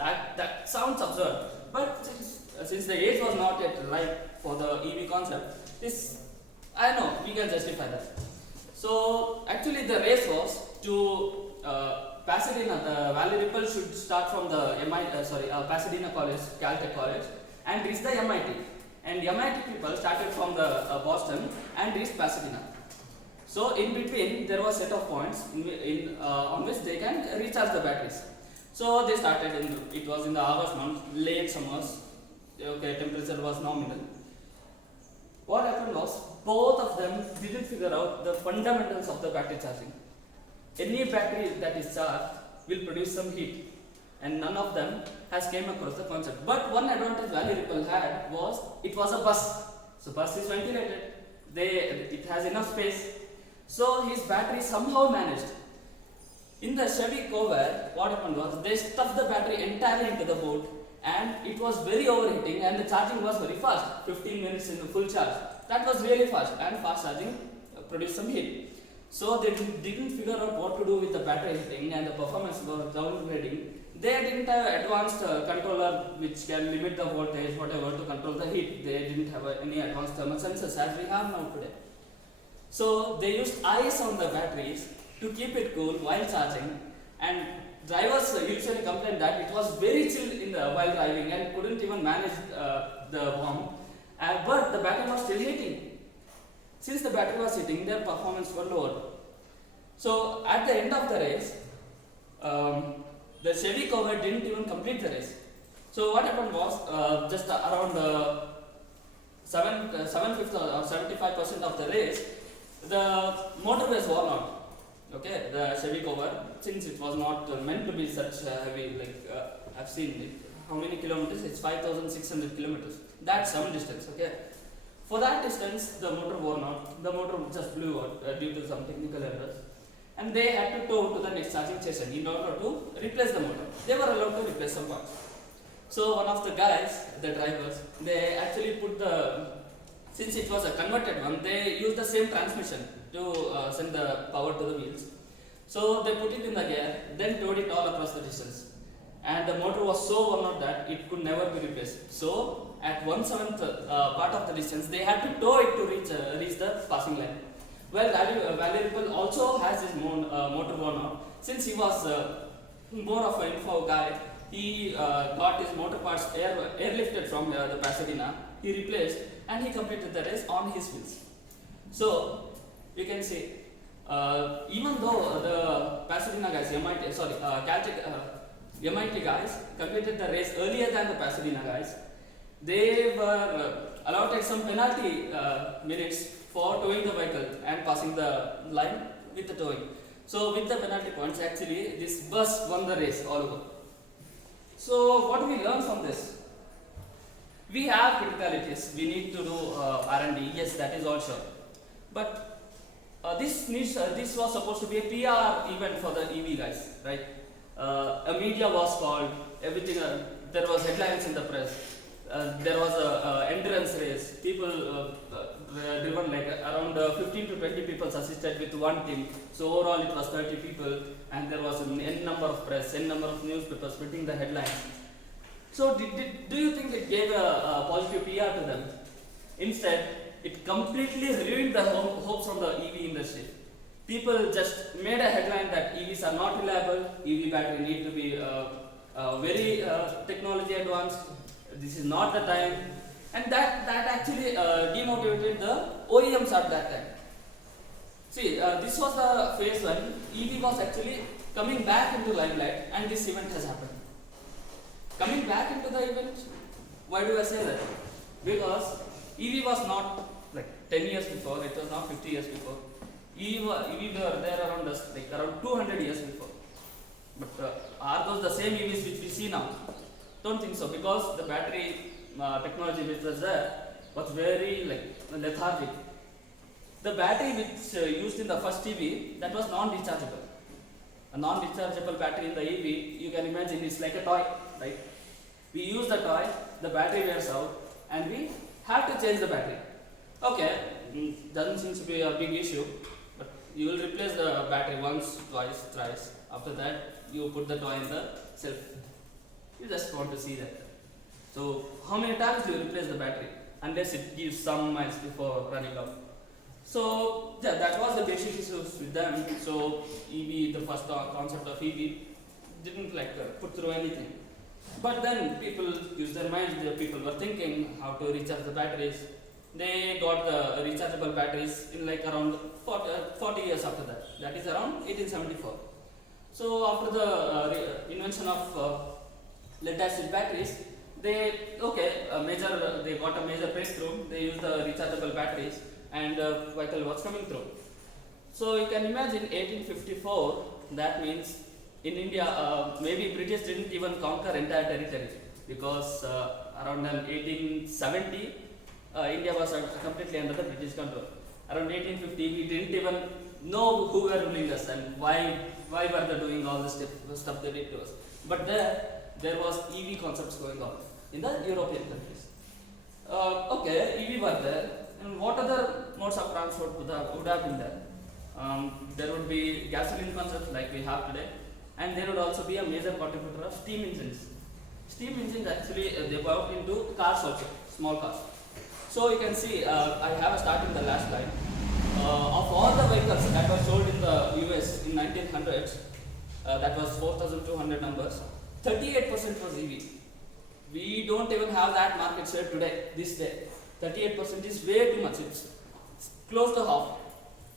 that sounds absurd. But since the age was not yet ripe for the EV concept, this I know we can justify that. So actually the race was to Pasadena. The Valley Ripple should start from the Pasadena College, Caltech College, and reach the MIT. And MIT people started from the Boston and reached Pasadena. So in between there was set of points on which they can recharge the batteries. So they started it was in the August month, late summers. Okay, temperature was nominal. What happened was both of them didn't figure out the fundamentals of the battery charging. Any battery that is charged will produce some heat, and none of them has came across the concept. But one advantage Valley Ripple had was it was a bus. So bus is ventilated. It has enough space. So his battery somehow managed. In the Chevy Cover, what happened was they stuffed the battery entirely into the boat, and it was very overheating, and the charging was very fast. 15 minutes in the full charge. That was really fast, and fast charging produced some heat. So they didn't figure out what to do with the battery heating, and the performance was downgrading. They didn't have advanced controller which can limit the voltage, whatever, to control the heat. They didn't have any advanced thermal sensors as we have now today. So they used ice on the batteries to keep it cool while charging, and drivers usually complain that it was very chill while driving and couldn't even manage the warmth, but the battery was still heating. Since the battery was heating, their performance was lower. So at the end of the race, the Chevy Cover didn't even complete the race. So what happened was just around 750 or 75% of the race, the motor was worn out. Okay, the Chevy Cover, since it was not meant to be such heavy, I've seen it. How many kilometers? It's 5,600 kilometers. That's some distance. Okay, for that distance, the motor worn out. The motor just blew out due to some technical errors, and they had to tow to the next charging station in order to replace the motor. They were allowed to replace some parts. So one of the guys, the drivers, they actually since it was a converted one, they used the same transmission to send the power to the wheels. So they put it in the gear, then towed it all across the distance. And the motor was so worn out that it could never be replaced. So at 1/7 part of the distance, they had to tow it to reach the passing line. Well, Valley Ripple also has his motor worn out. Since he was more of an info guy, he got his motor parts airlifted from the Pasadena. He replaced, and he completed the race on his wheels. So you can see, even though the Pasadena guys, MIT guys completed the race earlier than the Pasadena guys, they were allotted some penalty minutes for towing the vehicle and passing the line with the towing. So with the penalty points, actually this bus won the race all over. So what do we learn from this? We have criticalities. We need to do R&D. Yes, that is all sure. But this was supposed to be a PR event for the EV guys, right? A media was called. Everything. There was headlines in the press. There was a endurance race. People driven around 15 to 20 people assisted with one team. So overall it was 30 people, and there was an n number of press, n number of newspapers printing the headlines. So do you think it gave a positive PR to them? Instead, it completely ruined the hopes from the EV industry. People just made a headline that EVs are not reliable, EV battery need to be very technology advanced, this is not the time, and that actually demotivated the OEMs at that time. See, this was the phase when EV was actually coming back into limelight, and this event has happened. Coming back into the event, why do I say that? Because EV was not 10 years before, it was not 50 years before. EV were there around us, around 200 years before. But are those the same EVs which we see now? Don't think so, because the battery technology which was there was very lethargic. The battery which used in the first EV, that was non-rechargeable. A non-rechargeable battery in the EV, you can imagine it's like a toy, right? We use the toy, the battery wears out, and we have to change the battery. Okay, doesn't seem to be a big issue, but you will replace the battery once, twice, thrice. After that, you put the toy in the shelf. You just want to see that. So how many times do you replace the battery unless it gives some miles before running out? So yeah, that was the basic issues with them. So EV, the first concept of EV, didn't like put through anything. But then people use their minds. The people were thinking how to recharge the batteries. They got the rechargeable batteries in like around 40 years after that. That is around 1874. So after the invention of lead acid batteries, they got a major breakthrough. They used the rechargeable batteries, and vehicle was coming through. So you can imagine 1854. That means in India, maybe British didn't even conquer entire territory, because around 1870, India was completely under the British control. Around 1850, we didn't even know who were ruling us and why were they doing all this stuff they did to us. But there was EV concepts going on in the European countries. EV were there, and what other modes of transport would have been there? There would be gasoline concepts like we have today, and there would also be a major contributor of steam engines. Steam engines actually they work into cars also, small cars. So you can see, I have a start in the last line. Of all the vehicles that were sold in the US in 1900s, that was 4,200 numbers, 38% was EV. We don't even have that market share today, this day. 38% is way too much, it's close to half.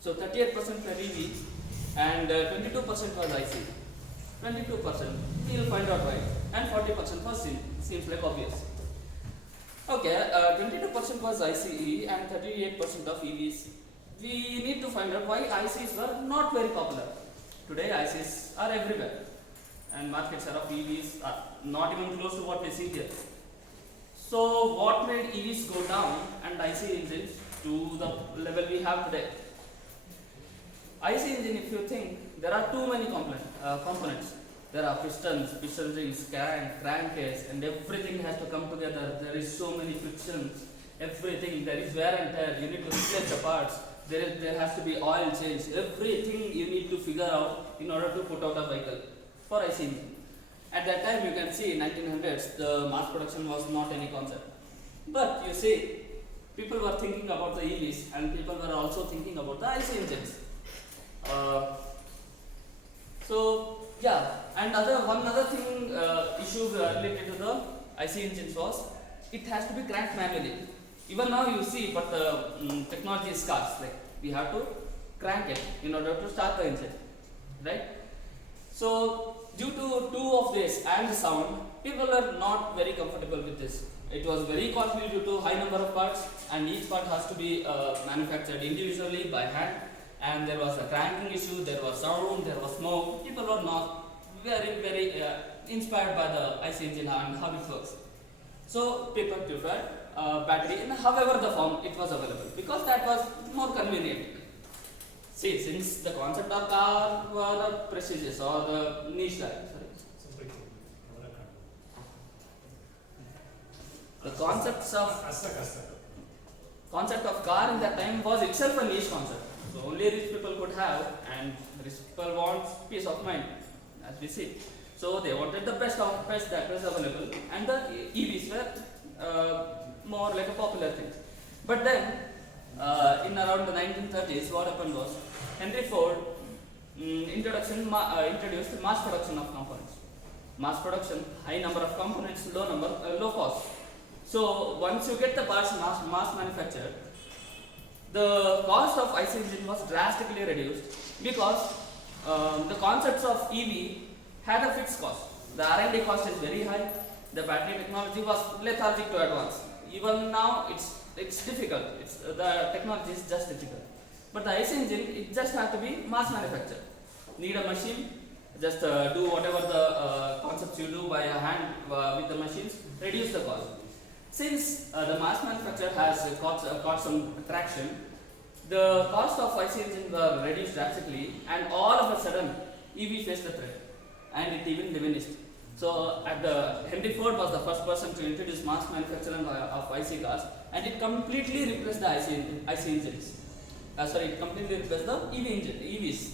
So 38% were EV and 22% was IC. 22%, we'll find out why. And 40% was SIM, seems like obvious. Okay, 22% was ICE and 38% of EVs. We need to find out why ICs were not very popular. Today ICs are everywhere, and market share of EVs are not even close to what we see here. So what made EVs go down and IC engines to the level we have today? IC engine, if you think, there are too many components. There are pistons, piston rings, crankcase, and everything has to come together. There is so many frictions, everything. There is wear and tear. You need to replace the parts. There has to be oil change. Everything you need to figure out in order to put out a vehicle for IC engine. At that time, you can see in 1900s, the mass production was not any concept. But you see, people were thinking about the EVs, and people were also thinking about the IC engines. And one other thing issue related to the IC engines was it has to be cranked manually. Even now you see, but the technology is scarce. Like we have to crank it in order to start the engine, right? So due to two of this and the sound, people are not very comfortable with this. It was very costly due to high number of parts, and each part has to be manufactured individually by hand. And there was a cranking issue, there was sound, there was smoke. People were not very inspired by the IC engine and how it works. So people preferred battery in however the form it was available, because that was more convenient. See, since the concept of car were prestigious or the niche type, the concept of car in that time was itself a niche concept. So only rich people could have, and rich people want peace of mind, as we see. So they wanted the best that was available, and the EVs were more like a popular thing. But then, in around the 1930s, what happened was Henry Ford introduced mass production of components. Mass production, high number of components, low cost. So once you get the parts mass manufactured, the cost of IC engine was drastically reduced, because the concepts of EV had a fixed cost. The R&D cost is very high. The battery technology was lethargic to advance. Even now, it's difficult. The technology is just difficult. But the IC engine, it just has to be mass manufactured. Need a machine, just do whatever the concepts you do by hand with the machines, reduce the cost. Since the mass manufacture has got some traction, the cost of IC engines were reduced drastically, and all of a sudden EV faced the threat, and it even diminished. So Henry Ford was the first person to introduce mass manufacturing of IC cars, and it completely replaced the IC engines. It completely replaced the EVs.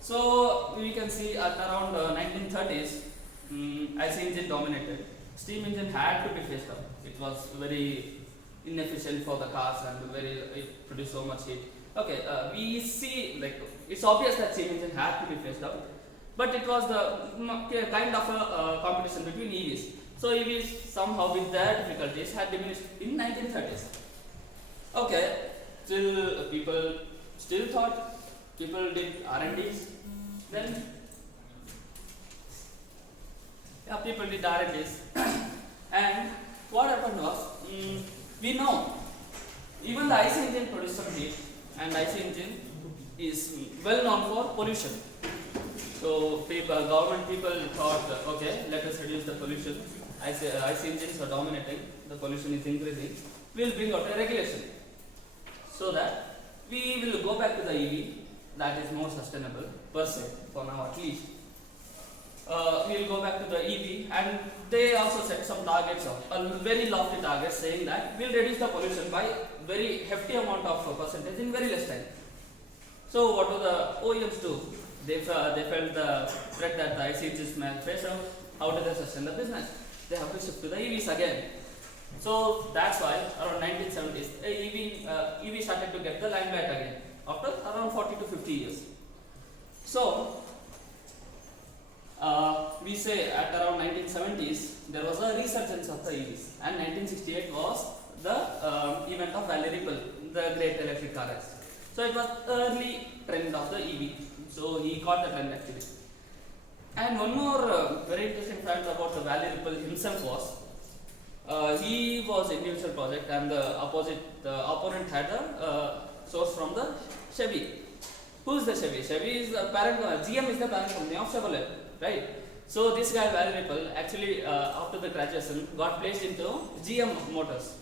So we can see at around 1930s, IC engine dominated. Steam engine had to be phased out. It was very inefficient for the cars and it produced so much heat. Okay, we see like it's obvious that steam engine had to be phased out, but it was the kind of a competition between EVs. So EVs somehow with their difficulties had diminished in 1930s. Okay, still people still thought, people did R&Ds, then yeah, people did R&Ds and what happened was, we know even the IC engine produced some heat, and IC engine is well known for pollution. So government people thought, okay, let us reduce the pollution. IC engines are dominating, the pollution is increasing. We will bring out a regulation so that we will go back to the EV that is more sustainable per se, for now at least. We will go back to the EV, and they also set some targets, very lofty targets, saying that we will reduce the pollution by very hefty amount of percentage in very less time. So what do the OEMs do? They felt the threat that the IC engines may face out. How do they sustain the business? They have to shift to the EVs again. So that's why around 1970s, EV started to get the limelight again after around 40 to 50 years. So we say at around 1970s there was a resurgence of the EVs, and 1968 was the event of Valley Ripple, the great electric car race. So it was early trend of the EV. So he caught the trend actually. And one more very interesting fact about the Valley Ripple himself was, he was individual project, and the opponent had a source from the Chevy. Who is the Chevy? Chevy is the parent, GM is the parent company of Chevrolet, right? So this guy Valley Ripple actually after the graduation got placed into GM Motors.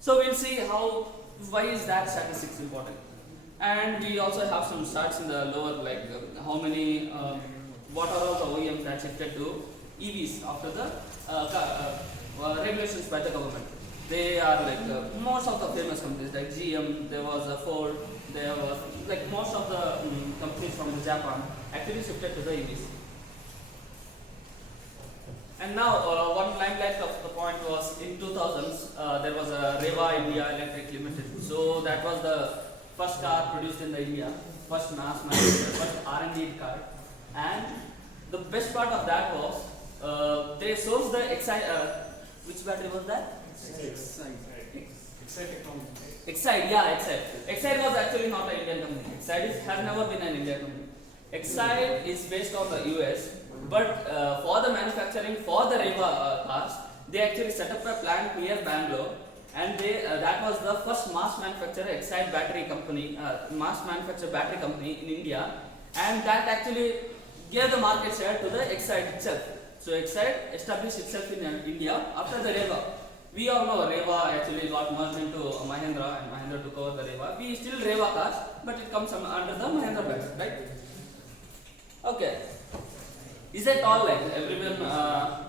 So we'll see why is that statistics important. And we also have some stats in the lower, like how many, what are all the OEMs that shifted to EVs after the regulations by the government. They are like most of the famous companies like GM, there was a Ford, there was like most of the companies from Japan actually shifted to the EVs. And now one limelight of the point was in 2000s there was a Reva India Electric Limited. So that was the first car produced in the India, first mass manufactured, first R&D car. And the best part of that was they sourced the Excite. Which battery was that? Excite, yeah, Excite. Excite was actually not an Indian company. Excite has never been an Indian company. Excite is based on the US, but for the manufacturing for the Reva cars, they actually set up a plant near Bangalore, and that was the first mass manufacturer Excite battery company, mass manufacturer battery company in India, and that actually gave the market share to the Excite itself. So Excite established itself in India after the Reva. We all know Reva actually got merged into Mahindra, and Mahindra took over the Reva. We still Reva cars, but it comes under the Mahindra brand, right? Okay. Is that all like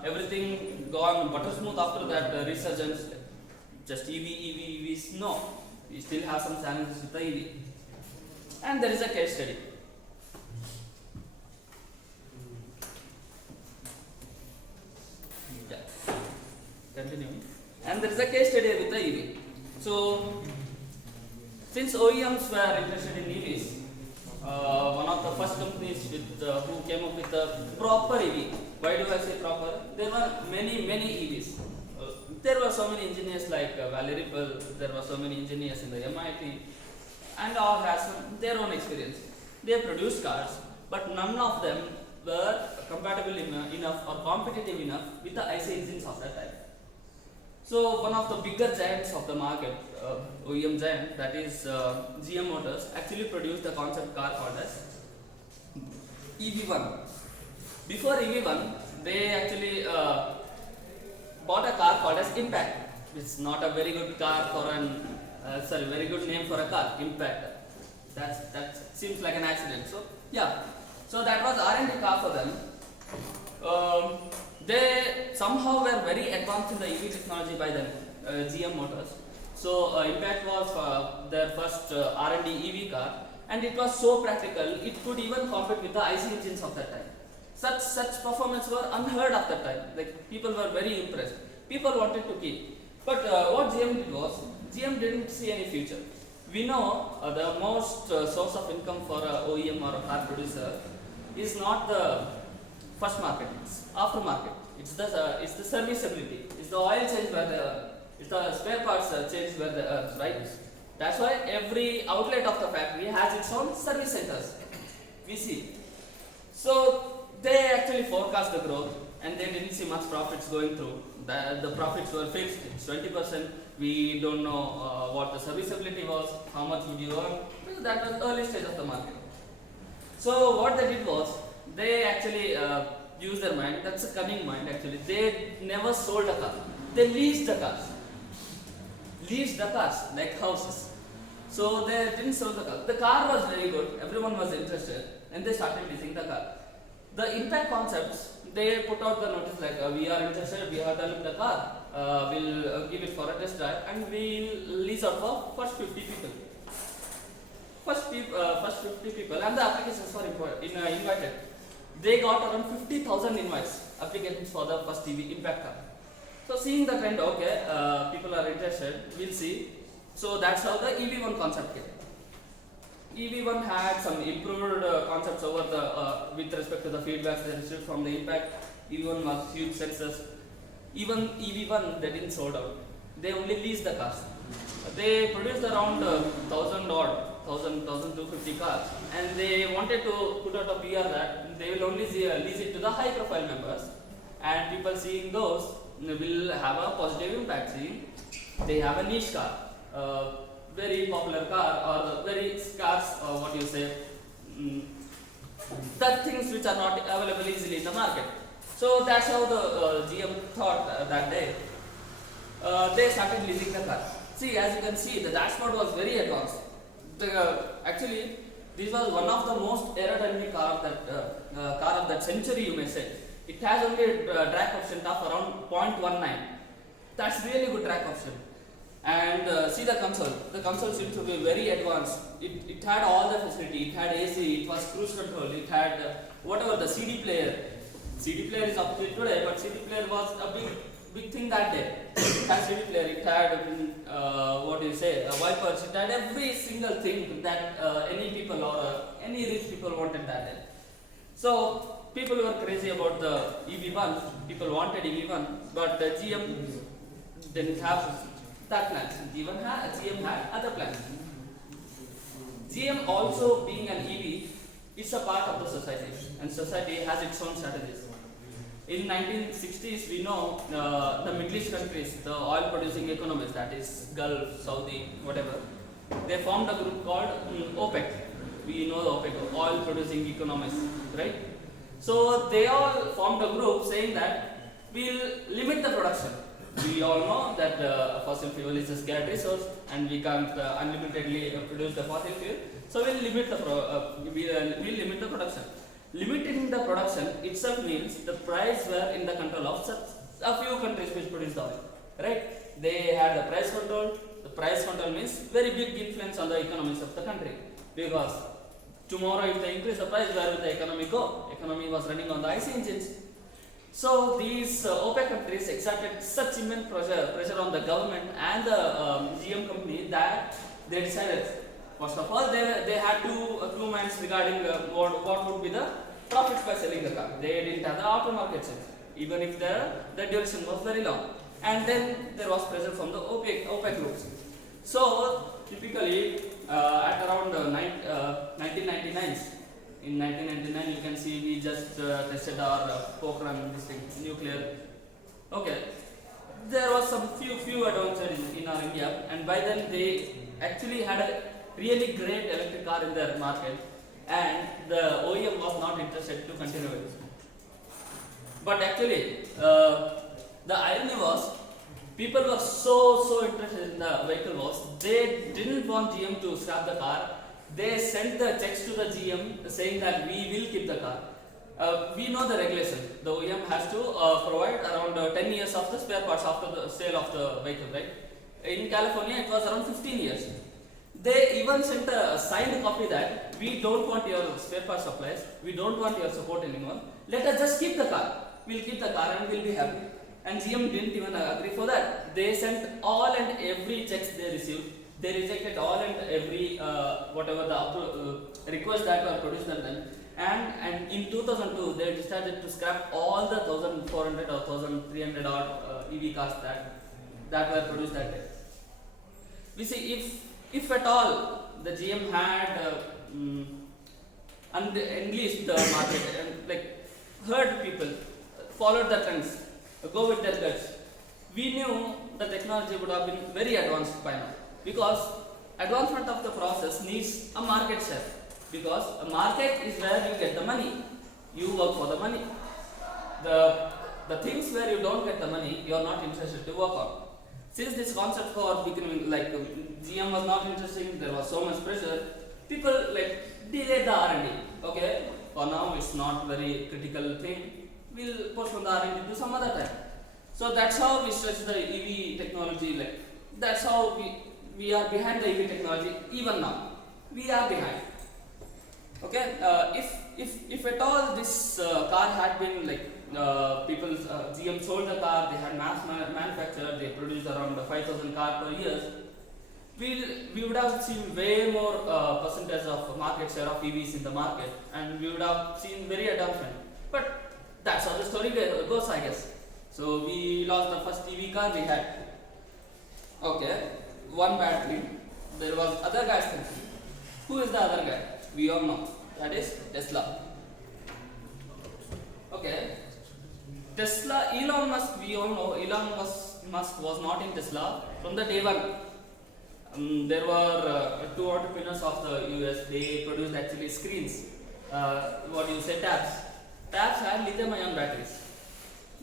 everything gone butter smooth after that resurgence? Just EVs? No. We still have some challenges with the EV. And there is a case study. Yeah. Continuing. And there is a case study with the EV. So, since OEMs were interested in EVs, one of the first companies who came up with the proper EV. Why do I say proper? There were many EVs. There were so many engineers like Valley Ripple, there were so many engineers in the MIT, and all has their own experience. They produced cars, but none of them were compatible enough or competitive enough with the IC engines of that time. So one of the bigger giants of the market, OEM giant, that is GM Motors, actually produced the concept car called as EV1. Before EV1, they actually bought a car called as Impact. It's not a very good car for very good name for a car, Impact. That seems like an accident. So yeah, so that was R&D car for them. They somehow were very advanced in the EV technology by then, GM Motors. So Impact was their first R&D EV car, and it was so practical, it could even compete with the IC engines of that time. Such performance were unheard of that time. Like people were very impressed. People wanted to keep. But what GM did was, GM didn't see any future. We know the most source of income for a OEM or a car producer is not the first market, it's aftermarket. It's the serviceability. It's the oil change where they earn. It's the spare parts change where they earn, right? That's why every outlet of the factory has its own service centers. We see. So they actually forecast the growth and they didn't see much profits going through. The profits were fixed, it's 20%. We don't know what the serviceability was, how much would you earn, because that was early stage of the market. So what they did was, they actually used their mind, that's a cunning mind actually. They never sold a car, they leased the cars. Leased the cars like houses. So they didn't sell the car. The car was very good, everyone was interested, and they started leasing the car. The impact concepts, they put out the notice like we are interested, we have developed the car, we'll give it for a test drive and we'll lease out for first 50 people. First 50 people, and the applications were invited. They got around 50,000 invites, applications for the first EV impact car. So seeing the trend, okay, people are interested, we'll see. So that's how the EV1 concept came. EV1 had some improved concepts over the with respect to the feedbacks they received from the impact. EV1 was huge success. Even EV1 they didn't sold out. They only leased the cars. They produced around 1,250 cars, and they wanted to put out a PR that they will only lease it to the high profile members, and people seeing those will have a positive impact. Seeing they have a niche car. Very popular car or very scarce, what you say, the things which are not available easily in the market. So that's how the GM thought that day. They started leasing the car. See, as you can see, the dashboard was very advanced. Actually, this was one of the most aerodynamic car of that century, you may say. It has only a drag coefficient of around 0.19. That's really good drag coefficient. And see the console. The console seems to be very advanced. It had all the facility. It had AC. It was cruise control. It had whatever the CD player. CD player is obsolete today, but CD player was a big thing that day. It had CD player. It had what do you say? Wipers. It had every single thing that any people or any rich people wanted that day. So people were crazy about the EV1. People wanted EV1, but the GM didn't have that plan. GM had other plans. GM also being an EV is a part of the society, and society has its own strategies. In 1960s, we know the Middle East countries, the oil producing economies, that is Gulf, Saudi, whatever, they formed a group called OPEC. We know the OPEC, oil producing economies, right? So they all formed a group saying that we'll limit the production. We all know that fossil fuel is a scarce resource and we can't unlimitedly produce the fossil fuel. So we'll limit the production. Limiting the production itself means the price were in the control of a few countries which produce the oil, right? They had the price control. The price control means very big influence on the economies of the country, because tomorrow if they increase the price, where will the economy go? Economy was running on the IC engines. So these OPEC countries exerted such immense pressure on the government and the GM company that they decided, first of all, they had two minds regarding what would be the profits by selling the car. They didn't have the aftermarket sales, even if the duration was very long. And then there was pressure from the OPEC groups. So typically at around 1999, in 1999, you can see we just tested our Pokhran, this thing, nuclear. Okay, there was some few advances in our India, and by then they actually had a really great electric car in their market, and the OEM was not interested to continue with it. But actually, the irony was, people were so interested in the vehicle was, they didn't want GM to scrap the car. They sent the checks to the GM saying that we will keep the car. We know the regulation. The OEM has to provide around 10 years of the spare parts after the sale of the vehicle, right? In California, it was around 15 years. They even sent a signed copy that we don't want your spare part supplies, we don't want your support anymore. let us just keep the car. We'll keep the car and we'll be happy. And GM didn't even agree for that. They sent all and every checks they received. They rejected all and every whatever the requests that were produced at them. And in 2002, they decided to scrap all the 1,400 or 1,300 odd EV cars that were produced that day. We see if at all the GM had unleashed the market and like heard people, followed the trends, go with their guts, we knew the technology would have been very advanced by now. Because advancement of the process needs a market share. Because a market is where you get the money. You work for the money. The things where you don't get the money, you are not interested to work on. Since this concept for becoming like GM was not interesting, there was so much pressure. People like delayed the R&D. Okay, for now it's not very critical thing. We'll postpone the R&D to some other time. So that's how we stretch the EV technology. Like that's how we are behind the EV technology. Even now, we are behind. Okay, if at all this car had been like GM sold the car, they had mass manufactured, they produced around 5,000 cars per year, we would have seen way more percentage of market share of EVs in the market, and we would have seen very adoption. But that's how the story goes, I guess. So we lost the first EV car we had. Okay, one battery. There was other guys thinking. Who is the other guy? We all know. That is Tesla. Okay. Tesla, Elon Musk, we all know Elon Musk was not in Tesla from the day one. There were two entrepreneurs of the US. They produced actually screens. What do you say? Tabs. Tabs had lithium-ion batteries.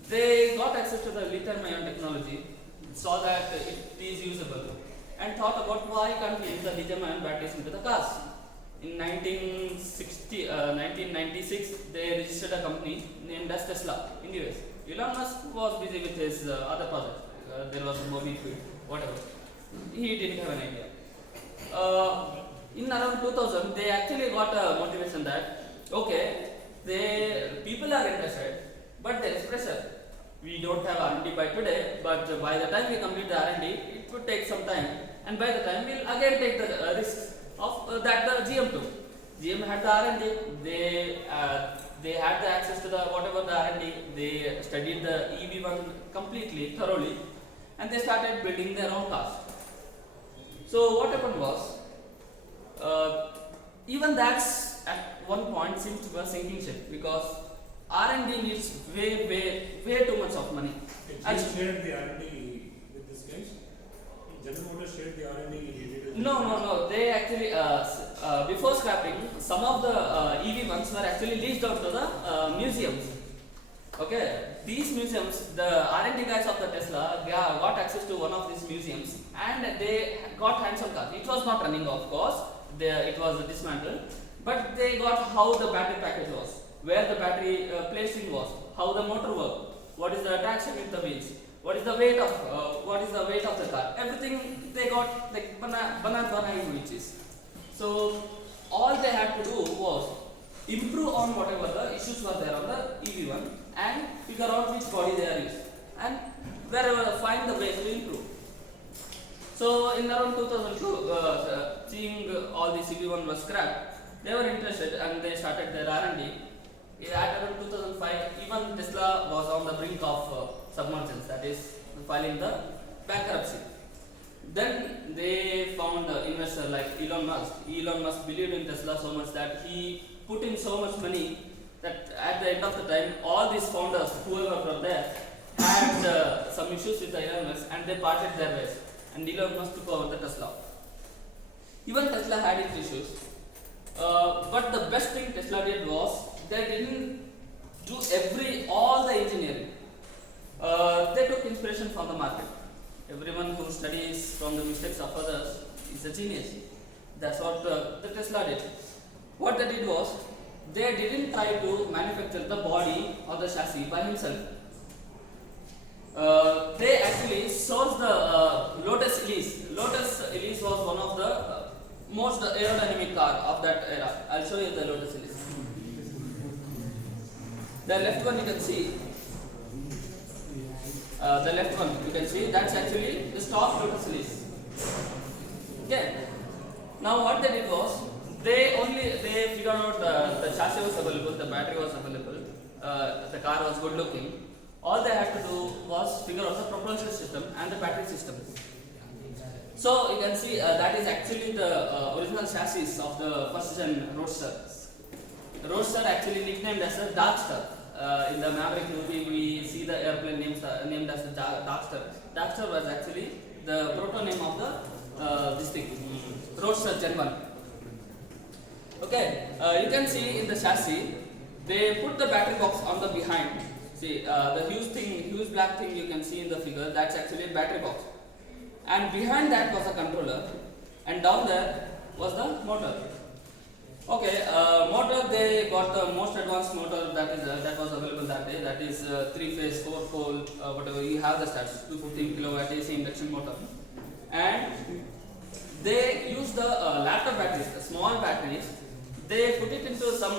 They got access to the lithium-ion technology, saw that it is usable, and thought about why can't we use the lithium-ion batteries into the cars. In 1996, they registered a company named as Tesla in US. Elon Musk was busy with his other project. There was a movie tweet, whatever. He didn't have an idea. In around 2000, they actually got a motivation that, okay, people are interested, but there is pressure. We don't have R&D by today, but by the time we complete the R&D, it would take some time, and by the time we'll again take the risks of that the GM took. GM had the R&D, they had the access to the whatever the R&D, they studied the EV one completely, thoroughly, and they started building their own cars. So what happened was, even that's at one point seems to be a sinking ship, because R&D needs way too much of money. Did you share the R&D with this guys? General Motors shared the R&D? No. They actually, before scrapping, some of the EV ones were actually leased out to the museums. Okay, these museums, the R&D guys of the Tesla got access to one of these museums, and they got hands-on cars. It was not running, of course, it was dismantled, but they got how the battery package was, where the battery placing was, how the motor worked, what is the traction with the wheels, what is the weight of the car. Everything they got like banana images. So all they had to do was improve on whatever the issues were there on the EV one and figure out which body they are using and wherever find the ways to improve. So in around 2002, seeing all the EV one was scrapped, they were interested and they started their R&D. At around 2005, even Tesla was on the brink of submergence, that is filing the bankruptcy. Then they found an investor like Elon Musk. Elon Musk believed in Tesla so much that he put in so much money that at the end of the time, all these founders, whoever were there, had some issues with Elon Musk and they parted their ways. And Elon Musk took over the Tesla. Even Tesla had its issues. But the best thing Tesla did was they didn't do all the engineering. They took inspiration from the market. Everyone who studies from the mistakes of others is a genius. That's what the Tesla did. What they did was, they didn't try to manufacture the body or the chassis by himself. They actually sourced the Lotus Elise. Lotus Elise was one of the most aerodynamic car of that era. I'll show you the Lotus Elise. The left one you can see. The left one you can see, that's actually the stock lotus release. Okay. Now what they did was they figured out the chassis was available, the battery was available, the car was good looking. All they had to do was figure out the propulsion system and the battery system. So you can see that is actually the original chassis of the first gen Roadster. Roadster actually nicknamed as the Darkster. In the Maverick movie, we see the airplane named as the Darkster. Darkster was actually the proto name of the this thing, Roadster Gen 1. Okay, you can see in the chassis, they put the battery box on the behind. See, the huge black thing you can see in the figure, that's actually a battery box. And behind that was a controller, and down there was the motor. Okay, motor, they got the most advanced motor that was available that day. That is 3-phase, 4-pole, whatever you have the stats, 215 kilowatt AC induction motor. And they used the laptop batteries, the small batteries. They put it into some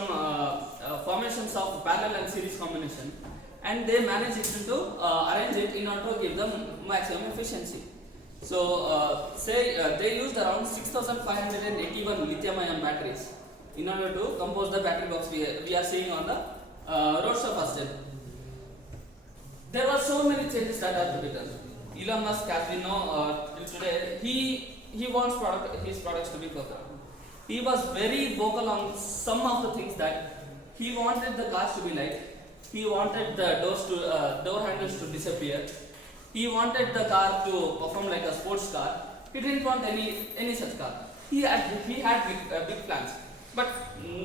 formations of parallel and series combination, and they managed it to arrange it in order to give them maximum efficiency. So, they used around 6,581 lithium-ion batteries in order to compose the battery box we are seeing on the Roadster first gen. There were so many changes that had to be done. Elon Musk, as we know till today, he wants his products to be perfect. He was very vocal on some of the things that he wanted the cars to be light. He wanted the door handles to disappear. He wanted the car to perform like a sports car. He didn't want any such car. He had big plans, but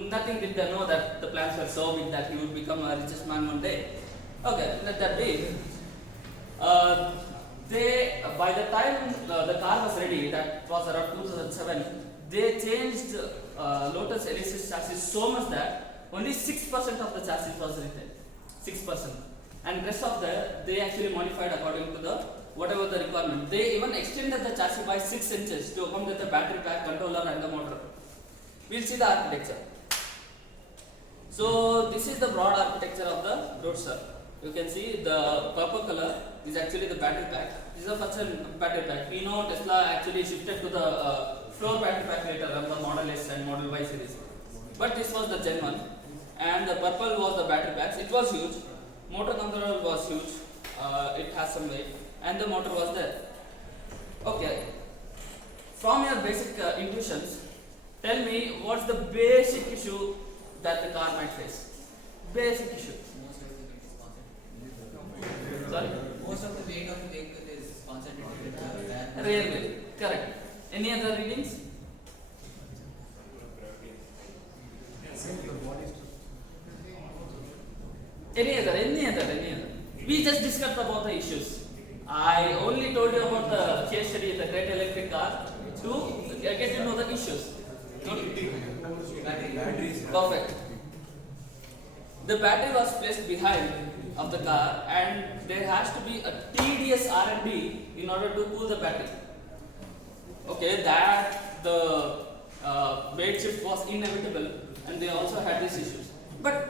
nothing did they know that the plans were so big that he would become a richest man one day. Okay, let that be. By the time the car was ready, that was around 2007, they changed Lotus Elise chassis so much that only 6% of the chassis was retained. 6%. And rest of they actually modified according to whatever the requirement. They even extended the chassis by 6 inches to accommodate the battery pack, controller and the motor. We'll see the architecture. So this is the broad architecture of the Roadster. You can see the purple color is actually the battery pack. This is a first battery pack. We know Tesla actually shifted to the floor battery pack later on the Model S and Model Y series. But this was the Gen 1, and the purple was the battery packs. It was huge. Motor controller was huge. It has some weight, and the motor was there. Okay. From your basic intuitions, tell me what's the basic issue that the car might face. Basic issue. Sorry? Most of the weight of the vehicle is concentrated in the Rear wheel. Correct. Any other readings? Any other. We just discussed about the issues. I only told you about the case study in the Great Electric Car to get to know the issues. Perfect. The battery was placed behind of the car, and there has to be a tedious R&D in order to cool the battery. Okay, that the weight shift was inevitable, and they also had these issues. But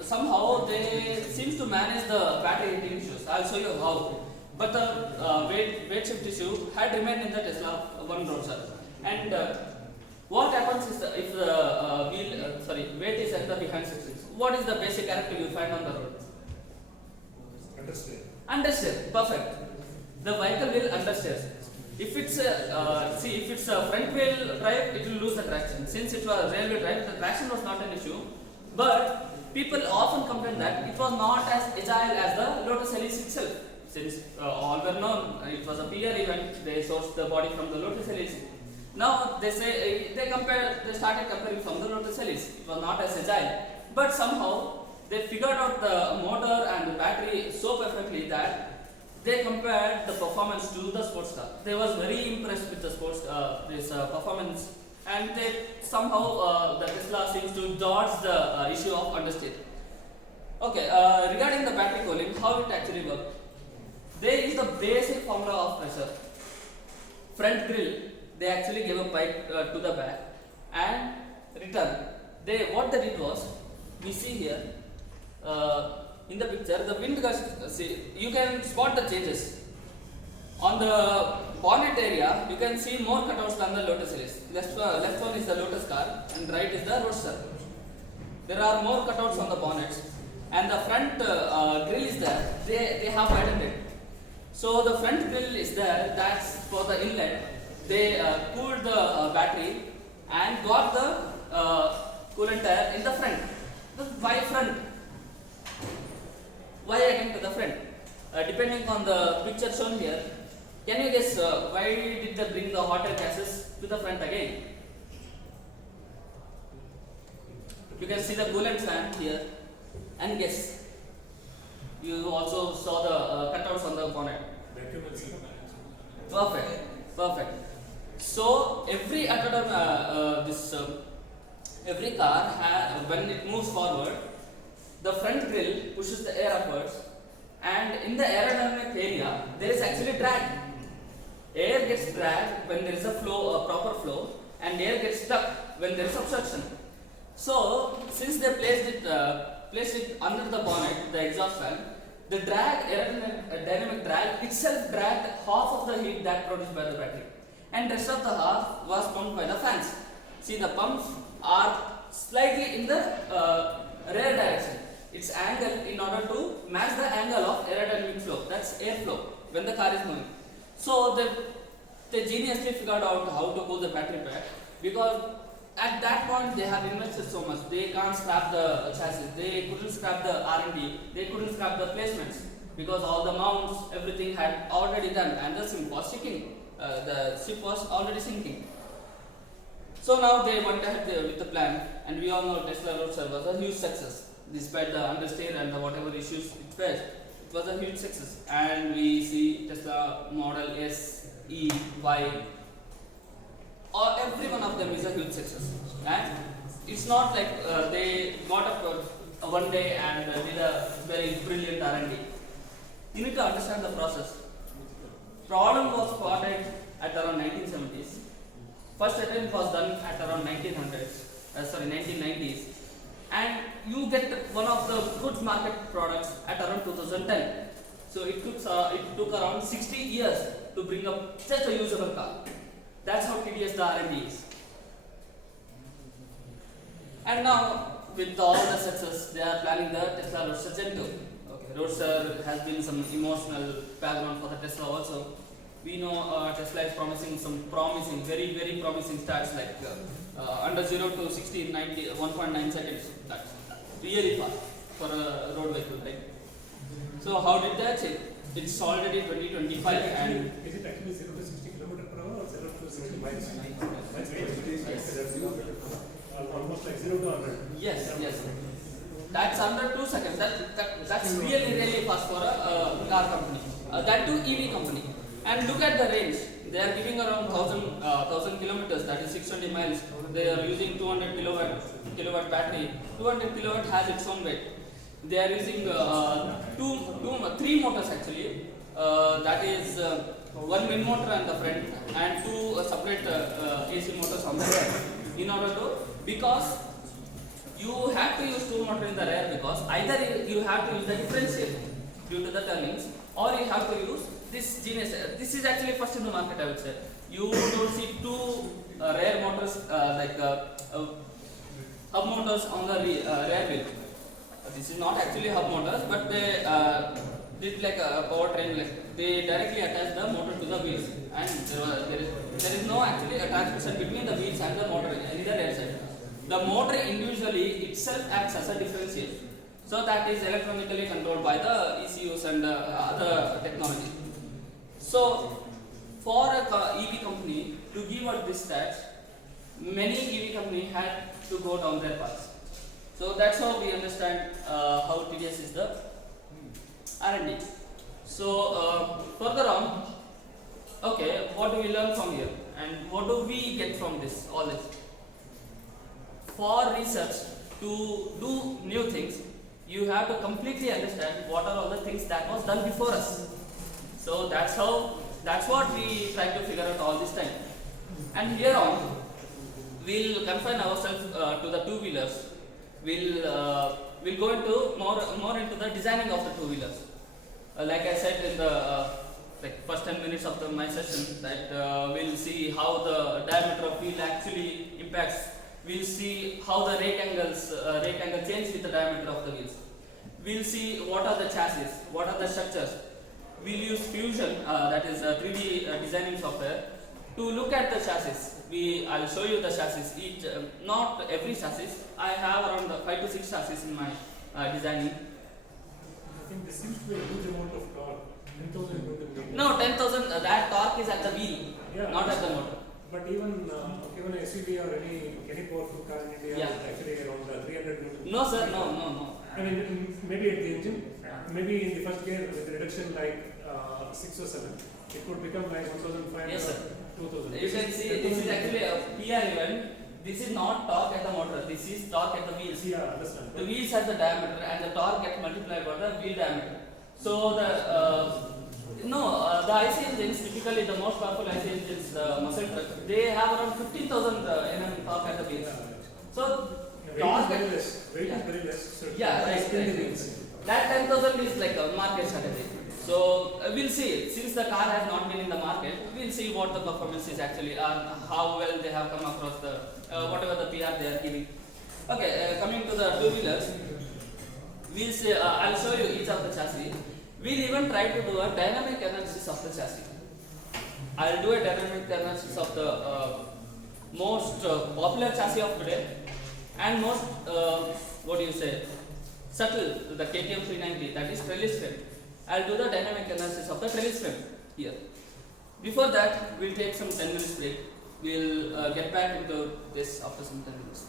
somehow they seem to manage the battery heating issues. I'll show you how. But the weight shift issue had remained in the Tesla 1 Roadster. And what happens is if the weight is at the behind axis, what is the basic character you find on the road? Understeer. Perfect. The vehicle will understeer. If it's a front wheel drive, it will lose the traction. Since it was rear wheel drive, the traction was not an issue. But people often complain that it was not as agile as the Lotus Elise itself. Since all were known, it was a PR event, they sourced the body from the Lotus Elise. Now they say they started comparing from the Lotus Elise. It was not as agile, but somehow they figured out the motor and the battery so perfectly that they compared the performance to the sports car. They was very impressed with the sports performance, and they somehow the Tesla seems to dodge the issue of understeer. Okay, regarding the battery cooling, how it actually worked? They use the basic formula of pressure. Front grill, they actually gave a pipe to the back and return. What they did was, we see here, in the picture, the wind gust, see, you can spot the changes. On the bonnet area, you can see more cutouts than the Lotus Elise. Left one is the Lotus car and right is the Roadster. There are more cutouts on the bonnets, and the front grill is there. They have widened it. So the front grill is there. That's for the inlet. They cooled the battery and got the coolant air in the front. Why front? Why again to the front? Depending on the picture shown here, can you guess why did they bring the hot air gases to the front again? You can see the coolant fan here, and guess. You also saw the cutouts on the bonnet. Vacuum and seal. Perfect, perfect. So every every car when it moves forward, the front grille pushes the air upwards, and in the aerodynamic area there is actually drag. Air gets dragged when there is a flow, a proper flow, and air gets stuck when there is obstruction. So since they placed it under the bonnet, the exhaust fan, the aerodynamic drag itself dragged half of the heat that produced by the battery, and rest of the half was pumped by the fans. See, the pumps are slightly in the rear direction. Its angle in order to match the angle of aerodynamic flow. That's airflow when the car is moving. So they geniusly figured out how to cool the battery pack, because at that point they have invested so much. They can't scrap the chassis. They couldn't scrap the R&D. They couldn't scrap the placements, because all the mounts, everything had already done, and the ship was sinking. The ship was already sinking. So now they went ahead with the plan, and we all know Tesla Roadster was a huge success. Despite the understeer and the whatever issues it faced, it was a huge success. And we see Tesla Model S, E, Y, or every one of them is a huge success. And it's not like they got up one day and did a very brilliant R&D. You need to understand the process. Problem was spotted at around 1970s. First attempt was done at around 1990s, and you get one of the goods market products at around 2010. So it took around 60 years to bring up just a usable car. That's how tedious the R&D is. And now with all the success, they are planning the Tesla Roadster Gen 2. Okay, Roadster has been some emotional background for the Tesla also. We know Tesla is promising some very very promising stats, like under 0 to 60 in 1.9 seconds. That's really fast for a road vehicle, right? So how did they achieve? It's already 2025 and Is it actually 0 to 60 km/h or 0 to 60 miles? Almost like 0 to 100. yes. That's under 2 seconds. That's really fast for a car company. That too EV company. And look at the range. They are giving around 1000 kilometers, that is 620 miles. They are using 200 kilowatt battery. 200 kilowatt has its own weight. They are using three motors actually. That is one main motor on the front and two separate AC motors on the rear. In order to, because you have to use two motors in the rear, because either you have to use the differential due to the turnings, or you have to use this genius. This is actually first in the market, I would say. You don't see two rear motors hub motors on the rear wheel. This is not actually hub motors, but they did like a powertrain. Like they directly attach the motor to the wheels, and there is no actually a transmission between the wheels and the motor in the rear side. The motor individually itself acts as a differential, so that is electronically controlled by the ECUs and other technology. So, for a EV company to give out this stats, many EV companies had to go down their paths. So that's how we understand how tedious is the R&D. So further on, okay, what do we learn from here, and what do we get from this? All this. For research to do new things, you have to completely understand what are all the things that was done before us. So that's what we try to figure out all this time. And here on, we'll confine ourselves to the two-wheelers. We'll we'll go into more into the designing of the two-wheelers. Like I said in the like first 10 minutes of my session, that we'll see how the diameter of wheel actually impacts. We'll see how the rake angle change with the diameter of the wheels. We'll see what are the chassis, what are the structures. We'll use Fusion, that is 3D designing software, to look at the chassis. I'll show you the chassis. Not every chassis. I have around 5 to 6 chassis in my designing. I think this seems to be a huge amount of torque. 10,000 Newton. No, 10,000. That torque is at the wheel, Yeah. not at the motor. But even an SUV or any powerful car in India Yeah. is actually around 300 Newton. No, sir. No. I mean, maybe at the engine, maybe in the first gear with the reduction like 6 or 7, it could become like 1,500 Yes, sir. or 2,000. You can see this is actually a PR event. This is not torque at the motor. This is torque at the wheels. Yeah, understand. The wheels has the diameter and the torque gets multiplied by the wheel diameter. So the IC engines, typically the most powerful IC engines, the muscle truck, they have around 15,000 Nm torque at the wheels. So Weight is very less. Weight is very less. So Yeah, it's right, in the right. wheels. That 10,000 is like a market strategy. So we'll see. Since the car has not been in the market, we'll see what the performance is actually, how well they have come across the whatever the PR they are giving. Okay, coming to the two-wheelers, we'll see. I'll show you each of the chassis. We'll even try to do a dynamic analysis of the chassis. I'll do a dynamic analysis of the most popular chassis of today and most subtle, the KTM 390, that is trellis frame. I'll do the dynamic analysis of the trellis frame here. Before that, we'll take some 10 minutes break. We'll get back into this after some 10 minutes.